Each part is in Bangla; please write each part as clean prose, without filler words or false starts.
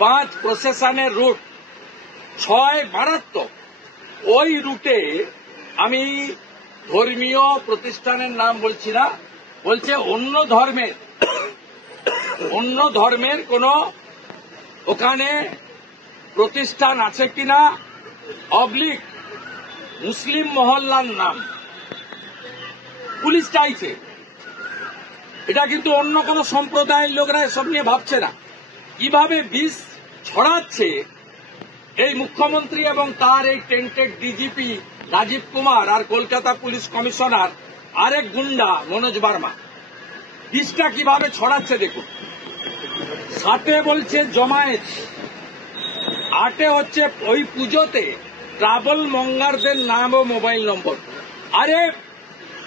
5 প্রসেশনের রুট, 6 মারাত্মক। ওই রুটে আমি ধর্মীয় প্রতিষ্ঠানের নাম বলছি না, বলছে অন্য ধর্মের কোন ওখানে প্রতিষ্ঠান আছে কিনা, অবলিক মুসলিম মহল্লার নাম পুলিশ চাইছে। এটা কিন্তু অন্য কোন সম্প্রদায়ের লোকরা এসব নিয়ে ভাবছে না। কিভাবে বিষ ছড়াচ্ছে এই মুখ্যমন্ত্রী এবং তার এই টেন্টেড ডিজিপি রাজীব কুমার আর কলকাতা পুলিশ কমিশনার আরেক গুন্ডা মনোজ বার্মা, বিষটা কিভাবে ছড়াচ্ছে দেখুন। 7 বলছে জমায়েত, 8 হচ্ছে ওই পুজোতে ট্রাভেল মঙ্গারদের নাম ও মোবাইল নম্বর। আরে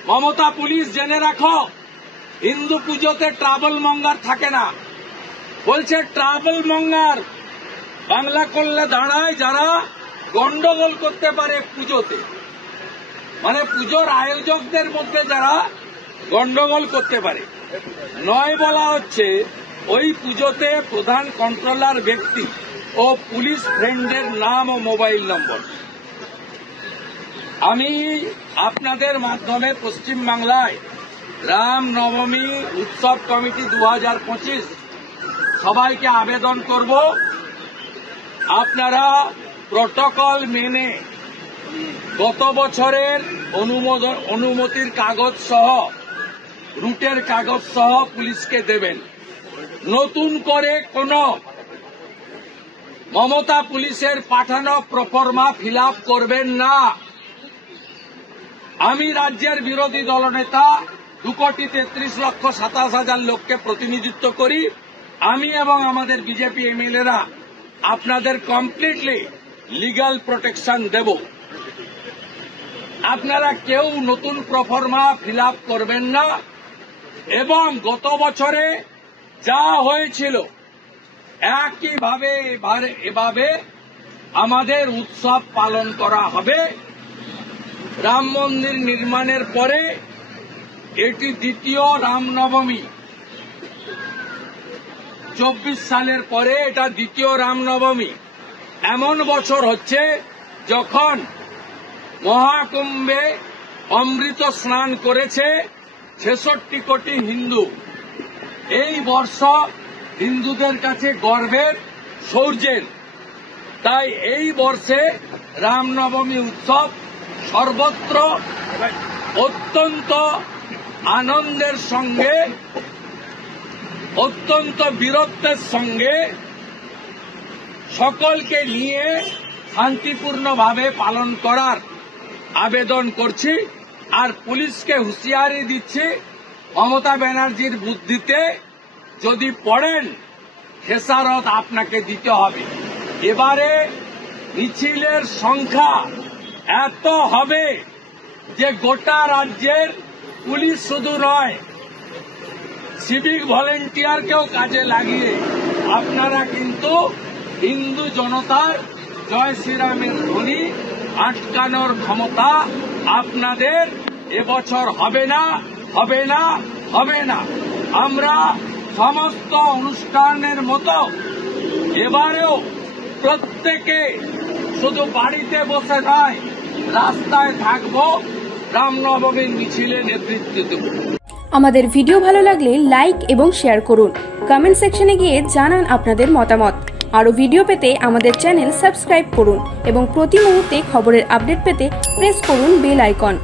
মমতা পুলিশ জেনে রাখো, হিন্দু পুজোতে ট্রাভেল মঙ্গার থাকে না। বলছে ট্রাভেল মঙ্গার বাংলা করলে দাঁড়ায় যারা গন্ডগোল করতে পারে পুজোতে, মানে পুজোর আয়োজকদের মধ্যে যারা গন্ডগোল করতে পারে। 9 বলা হচ্ছে ওই পুজোতে প্রধান কন্ট্রোলার ব্যক্তি ও পুলিশ ফ্রেন্ডের নাম ও মোবাইল নম্বর। আমি আপনাদের মাধ্যমে পশ্চিমবাংলায় রাম নবমী উৎসব কমিটি 2025 সবাইকে আবেদন করব, আপনারা প্রটোকল মেনে গত বছরের অনুমতির কাগজ সহ রুটের কাগজ সহ পুলিশকে দেবেন। নতুন করে কোন মমতা পুলিশের পাঠানো প্রফর্মা ফিল আপ করবেন না। আমি রাজ্যের বিরোধী দলনেতা 2,33,27,000 লোককে প্রতিনিধিত্ব করি। আমি এবং আমাদের বিজেপি এমএলএরা আপনাদের কমপ্লিটলি লিগ্যাল প্রোটেকশন দেব। আপনারা কেউ নতুন প্রফর্মা ফিল আপ করবেন না এবং গত বছরে যা হয়েছিল একইভাবে এভাবে আমাদের উৎসব পালন করা হবে। রাম মন্দির নির্মাণের পরে এটি দ্বিতীয় রামনবমী, 24 সালের পরে এটা দ্বিতীয় রামনবমী। এমন বছর হচ্ছে যখন মহাকুম্ভে অমৃত স্নান করেছে 66 কোটি হিন্দু। এই বর্ষ হিন্দুদের কাছে গর্বের, শৌর্যের। তাই এই বর্ষে রামনবমী উৎসব সর্বত্র অত্যন্ত আনন্দের সঙ্গে, অত্যন্ত বীরত্বের সঙ্গে সকলকে নিয়ে শান্তিপূর্ণভাবে পালন করার আবেদন করছি। আর পুলিশকে হুঁশিয়ারি দিচ্ছি, মমতা ব্যানার্জির বুদ্ধিতে যদি পড়েন খেসারত আপনাকে দিতে হবে। এবারে মিছিলের সংখ্যা এত হবে যে গোটা রাজ্যের পুলিশ শুধু নয়, সিভিক ভলেন্টিয়ারকেও কাজে লাগিয়ে আপনারা কিন্তু হিন্দু জনতার জয় শ্রীরামের ধ্বনি আটকানোর ক্ষমতা আপনাদের এবছর হবে না, হবে না, হবে না। আমরা সমস্ত অনুষ্ঠানের মতো এবারেও প্রত্যেকে শুধু বাড়িতে বসে নয়, রাস্তায় থাকবো, রামনবমীর মিছিলে নেতৃত্ব দেব। আমাদের ভিডিও ভালো লাগলে লাইক এবং শেয়ার করুন। কমেন্ট সেকশনে গিয়ে জানান আপনাদের মতামত। আরও ভিডিও পেতে আমাদের চ্যানেল সাবস্ক্রাইব করুন এবং প্রতি মুহূর্তে খবরের আপডেট পেতে প্রেস করুন বেল আইকন।